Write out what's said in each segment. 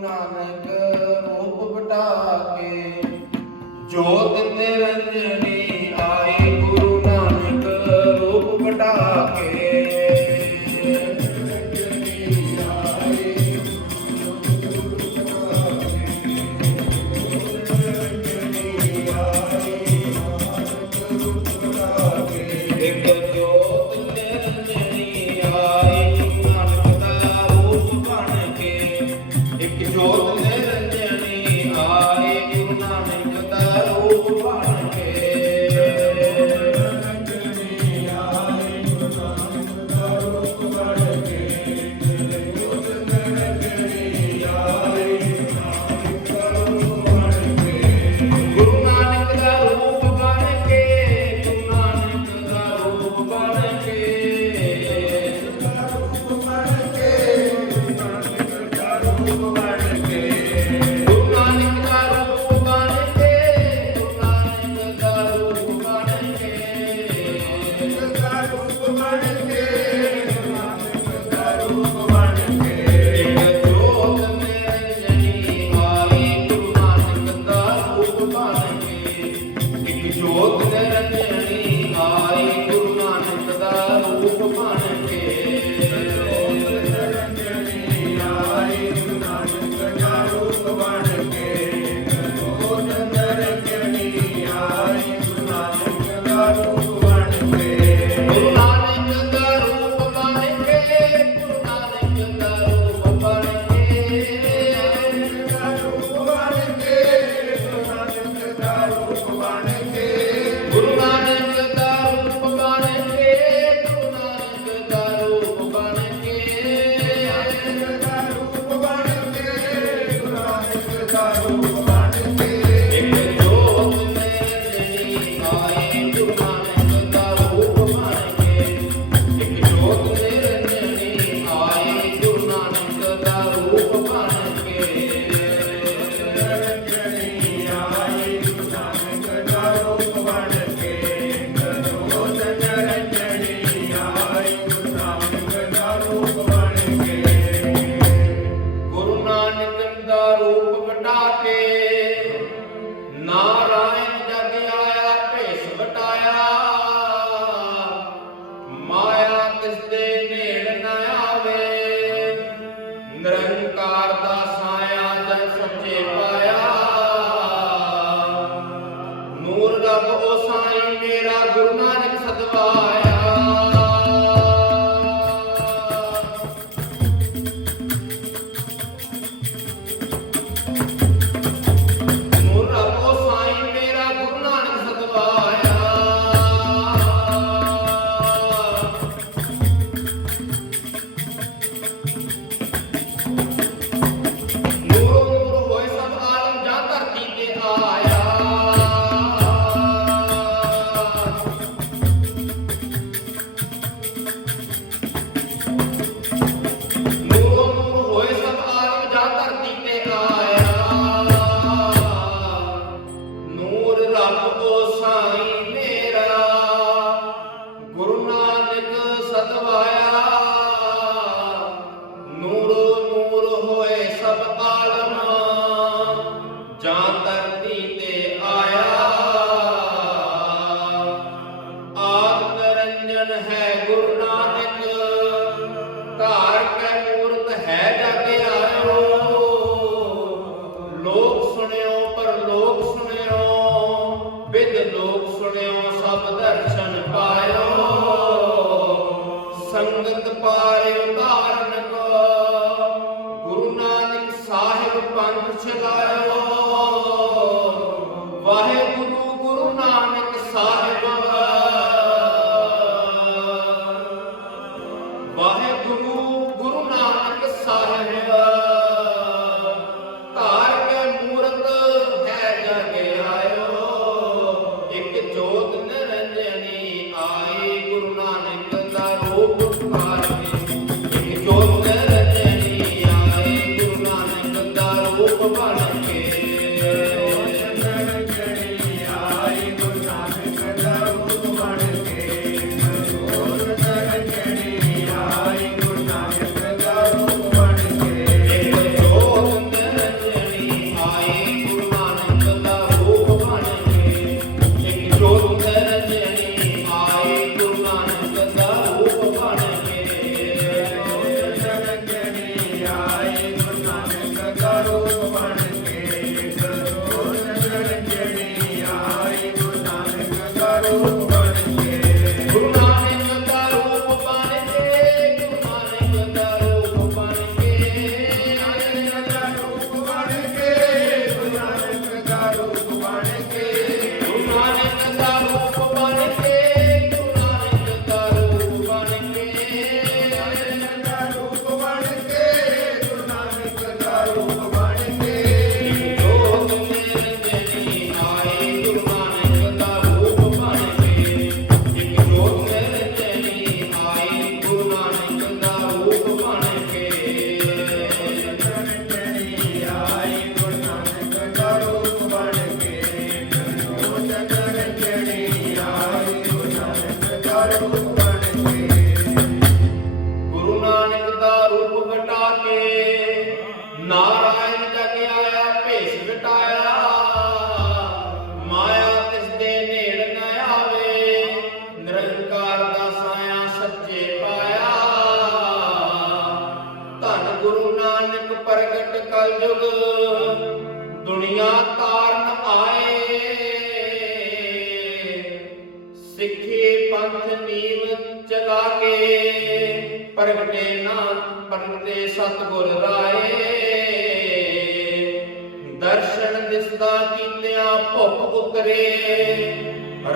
ਨਾਨਕ ਰੂਪ ਵਟਾ ਜੋ ਜੋਤ ਨਿਰੰਜਨੀ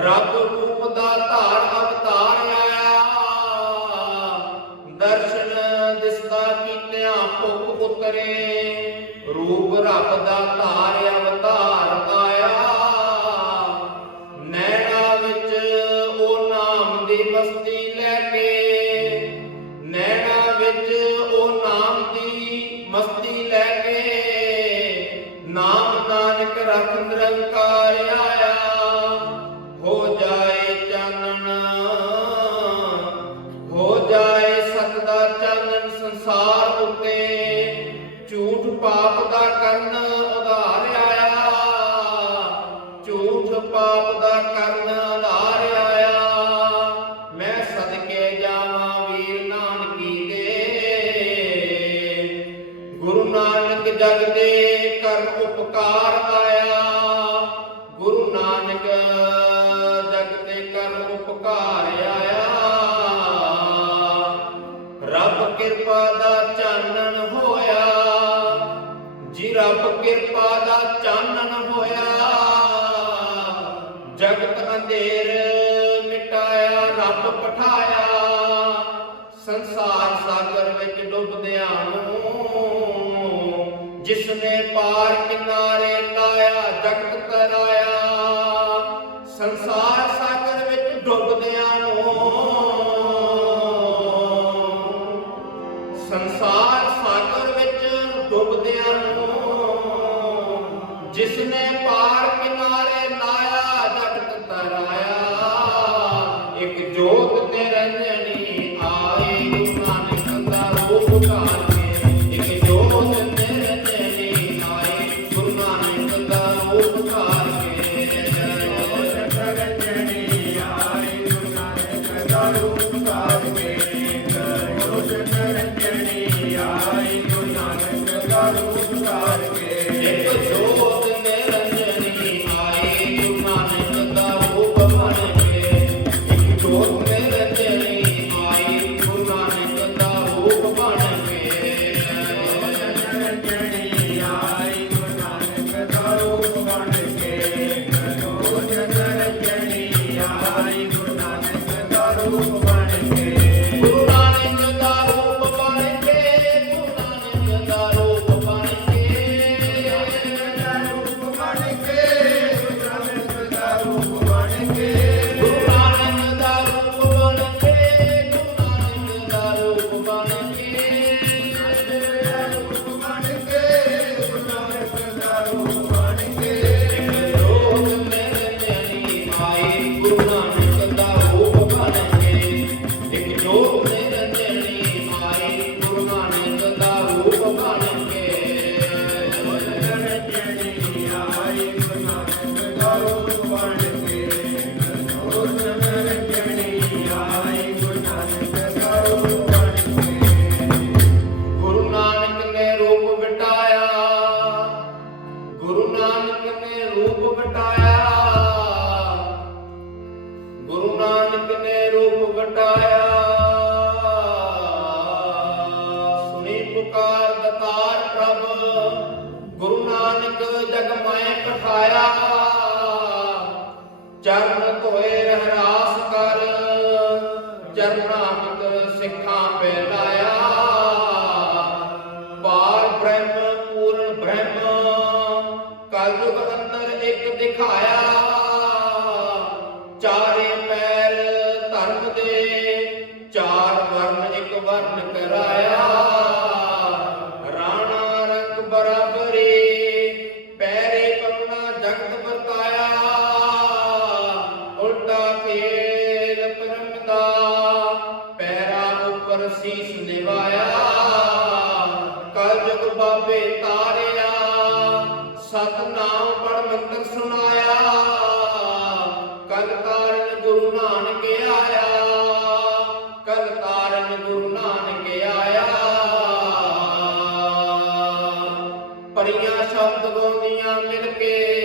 ਰੱਬ ਰੂਪ ਦਾ ਧਾਰ ਅਵਤਾਰ ਆਇਆ। ਦਰਸ਼ਨ ਦਿਸਦਾ ਕੀਤਿਆਂ ਭੁਖ ਉਤਰੇ ਰੂਪ ਰੱਬ ਦਾ ਧਾਰ ਅਵਤਾਰ ਆਇਆ। ਨੈਣਾ ਵਿੱਚ ਉਹ ਨਾਮ ਦੀ ਮਸਤੀ ਲੈ ਕੇ, ਨੈਣਾ ਵਿੱਚ ਉਹ ਨਾਮ ਦੀ ਮਸਤੀ ਅੰਧੇਰ ਮਿਟਾਇਆ, ਰੱਬ ਪਠਾਇਆ। ਸੰਸਾਰ ਸਾਗਰ ਵਿੱਚ ਡੁੱਬਦਿਆਂ ਨੂੰ ਜਿਸ ਨੇ ਪਾਰ ਕਿਨਾਰੇ ਲਾਇਆ, ਜਗਤ ਤਰਾਇਆ। ਸੰਸਾਰ Thank you. ਮੰਦਰ ਇੱਕ ਦਿਖਾਇਆ। ਸ਼ਬਦ ਗੋਦੀਆਂ ਮਿਲ ਕੇ।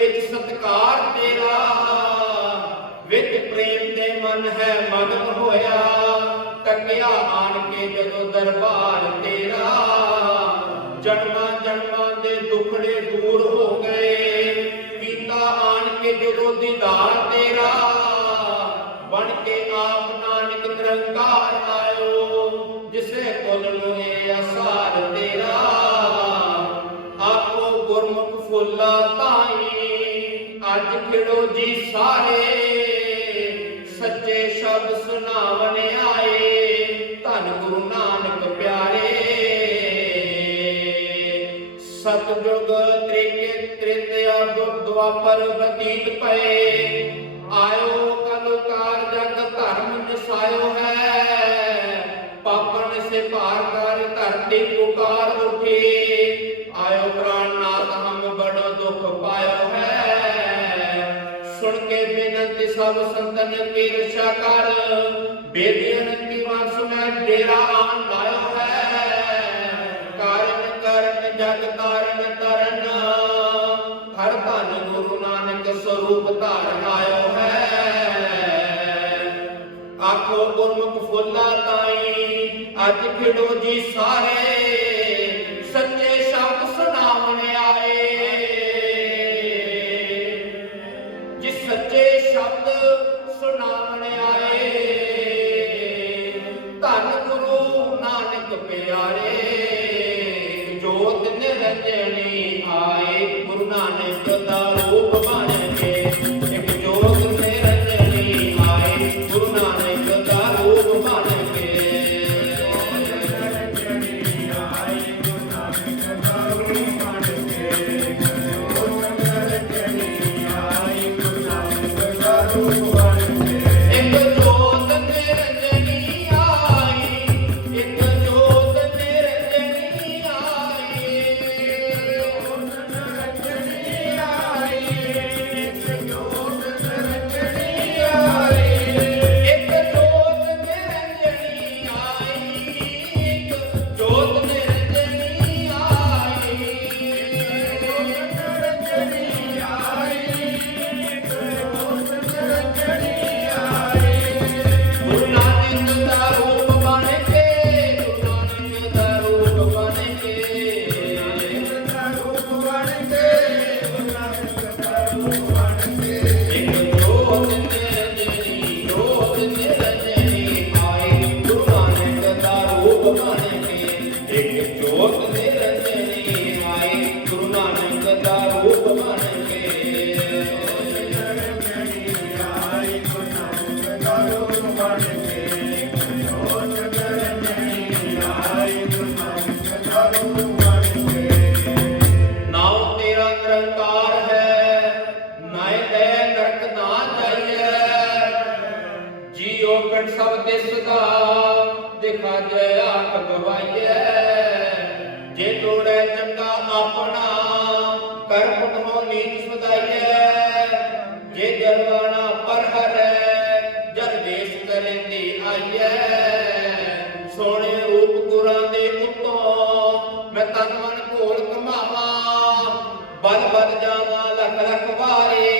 ਵਿੱਚ ਸਤਕਾਰ ਤੇਰਾ, ਵਿੱਚ ਪ੍ਰੇਮ ਦੇ ਮਨ ਹੈ ਮਨ ਹੋਇਆ। ਤੱਕਿਆ ਆਣ ਕੇ ਜਦੋਂ ਦਰਬਾਰ ਤੇਰਾ, ਜਨਮਾਂ ਜਨਮਾਂ ਦੇ ਦੁਖੜੇ ਦੂਰ ਹੋ ਗਏ। ਪੀਤਾ ਆਣ ਕੇ ਜਦੋਂ ਦੀਦਾਰ ਤੇਰਾ ਬਣ ਕੇ ਆਪ ਨਾਨਕ ਨਿਰੰਕਾਰ ਆਇਓ ਜਿਸੇ ਕੋਲ ਨੂੰ ਇਹ ਅਸਾਰ ਤੇਰਾ। ਆਪੋ ਗੁਰਮੁਖ ਫੁੱਲਾ ਤਾਈ ਅੱਜ ਖਿੜੋ ਜੀ ਸਾਰੇ, ਸੱਚੇ ਸ਼ਬਦ ਸੁਣਾਵਣ ਆਏ, ਧੰਨ ਗੁਰੂ ਨਾਨਕ ਪਿਆਰੇ। ਸਤਜੁਗ ਤ੍ਰਿਕੇ ਤ੍ਰਿਤਿਆ ਦੁਖ ਦੁਆਪਰ ਬਤੀਤ ਪਏ। ਆਇਓ ਕਲੁਕਾਰ ਜਗ ਧਰਮ ਨਿਸਾਇਓ ਹੈ। ਪਾਪਨ ਸੇ ਭਾਰ ਕਰ ਧਰਤੀ ਪੁਕਾਰ ਉਠੀ। ਆਇਓ ਬੇਨਤੀ ਸੰਤਨ ਕੀ ਰਛਾ ਕਰ। ਬੇਦੀਆਂ ਕੀ ਵੰਸ ਮੈਂ ਡੇਰਾ ਆਨ ਲਾਇਓ ਹੈ। ਕਾਰਨ, ਕਰਨ, ਜਗ ਤਾਰਨ, ਤਰਨ। ਹਰ ਧੰਨ ਗੁਰੂ ਨਾਨਕ ਸਰੂਪ ਧਾਰਨ ਆਇਓ ਹੈ। ਆਖੋ, ਗੁਰਮੁਖ ਫੁੱਲਾ ਤਾਈ, ਅੱਜ ਖਿੜੋ ਜੀ ਸਾਰੇ। ਸੱਚੇ ਗੁਰੂ ਨਾਨਕ ਪਿਆਰੇ ਜੋਤ ਨਿਰੰਜਨੀ ਆਏ ਗੁਰੂ ਨਾਨਕ ਦਾ ਰੂਪ ਬਣ ਆਪਣਾ ਕਰ ਪੁਟਮੋ ਨੀਚ ਸੁਦਾਈਐ ਜੇ ਜਰਵਾਣਾ ਪਰ ਹਰੈ, ਜਦ ਦੇਸ਼ ਕਰੇਂਦੀ ਆਈਐ ਸੋਹਣੇ ਰੂਪ ਗੁਰਾਂ ਦੇ ਉੱਤੋਂ ਮੈਂ ਤਨ ਮਨ ਘੋਲ ਕਮਾਵਾਂ ਬਲ ਬਲ ਜਾਵਾਂ ਲਖ ਲਖ ਵਾਰੇ।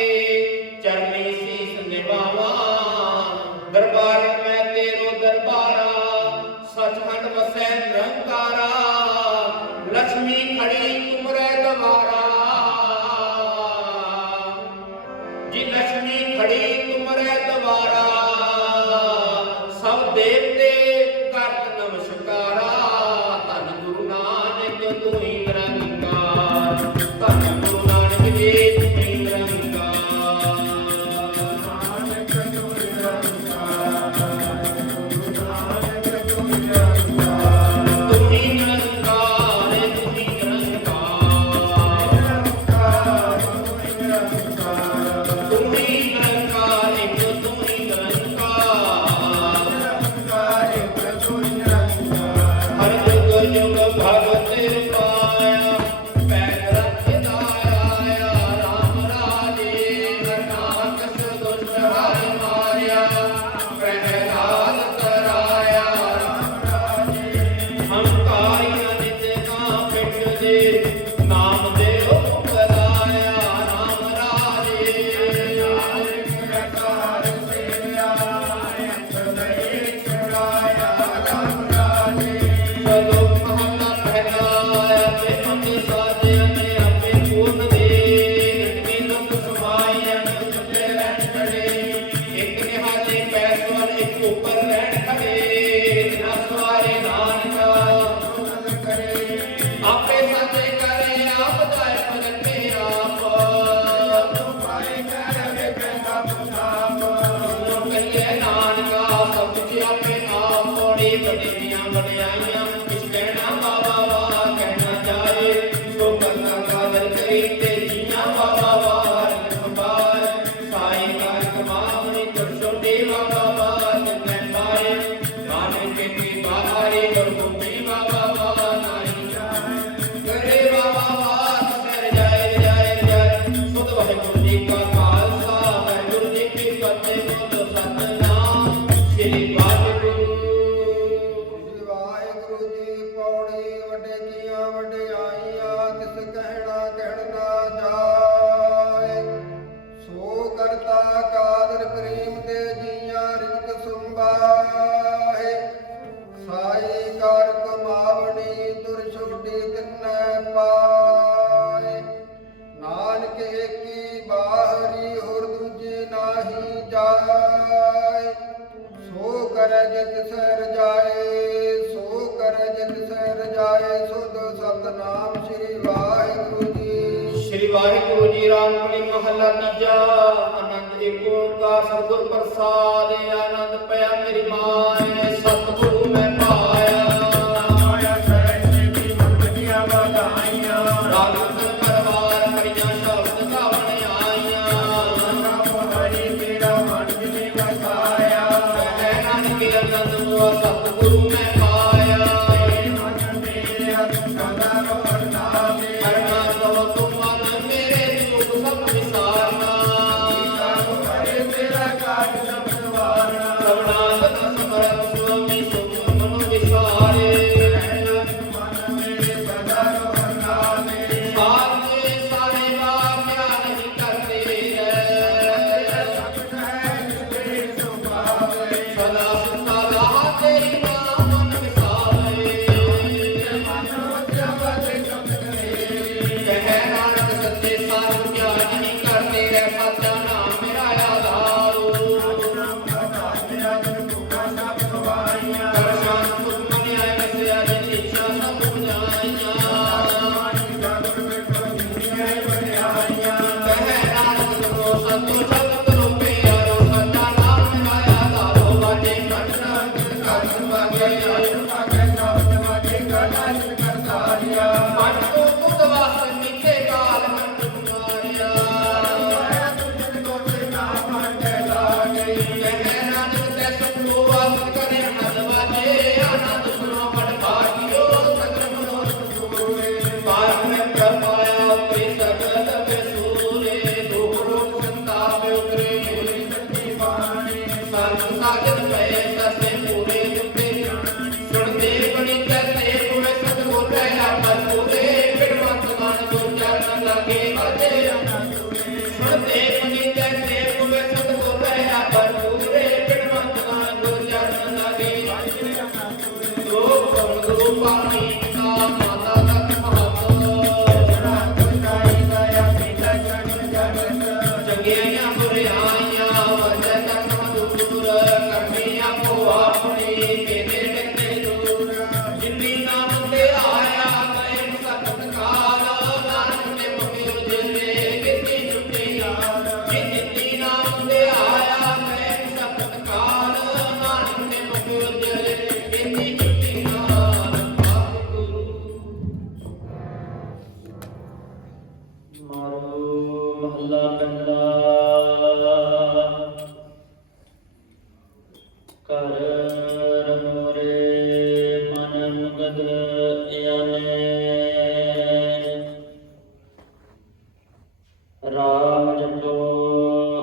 ਰਾਮ ਜਪੋ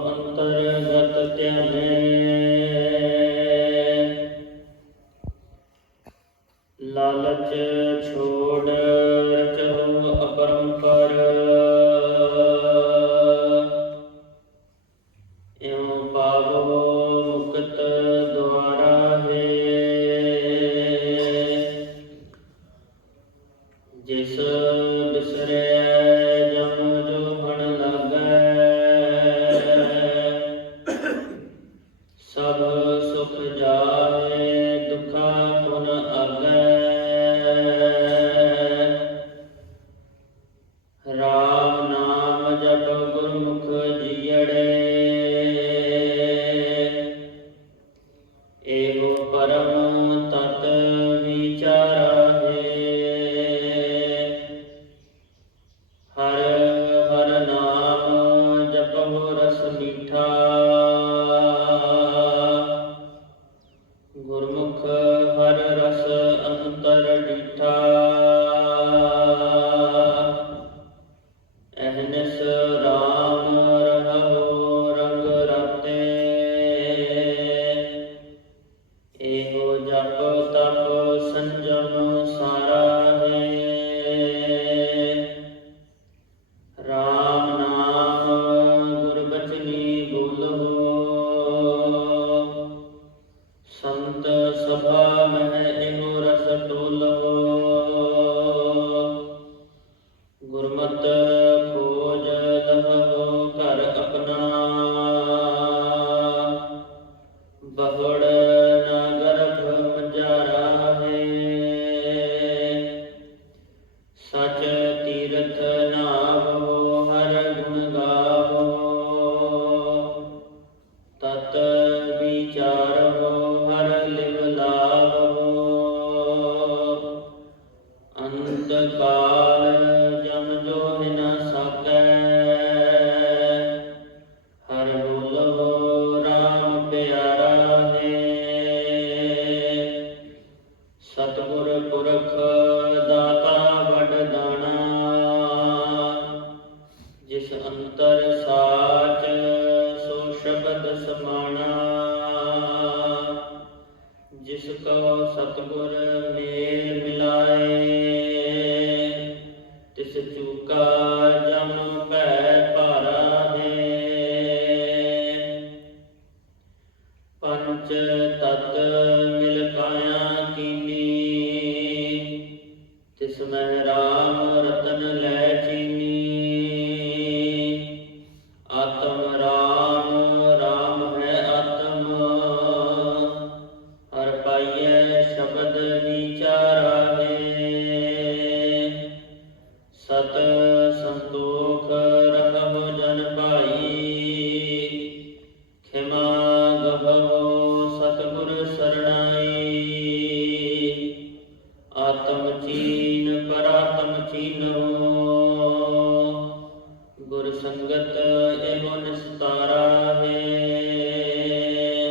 ਅੰਤਰ ਗਤ ਧਿਆਨੇ।